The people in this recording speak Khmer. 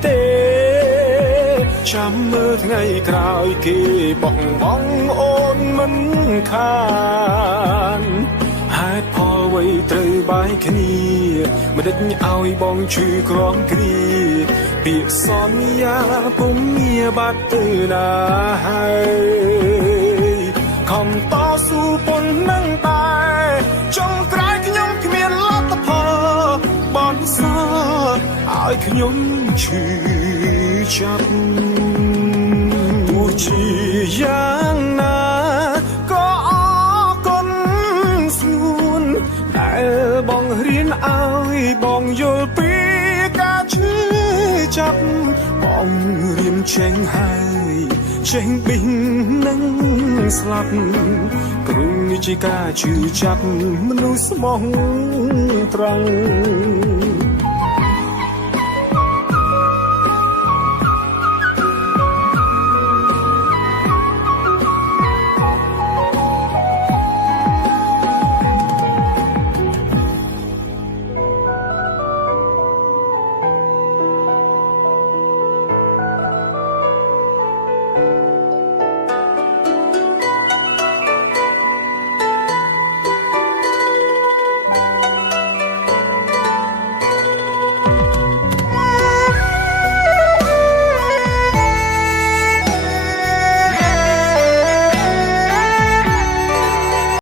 เตចាំមើលថ្ងៃក្រោយគេបងអូនមិនខានហេតុផលអ្វីត្រូវបែកគ្នាមិនដេចឲ្យបងជួយក្រំគ្រាពាក្យសន្យាពុំមានបាត់ទៅណាហើយខំតស៊ូប៉ុណ្ណឹងដែរចុងក្រោយខ្ញុំគ្មានលទ្ធផលបនសឲ្យខ្ញុំឈឺចាប់ទោះជាយ៉ាងណាក៏អរគុណសួនដែលបងរៀនឲ្យបងយល់ពីការឈឺចាប់បងរៀនចេញហើយចេញប៊ីងនឹងស្លាប់គ្រូនេះជាការជឿចាប់មនុស្សស្មោះត្រង់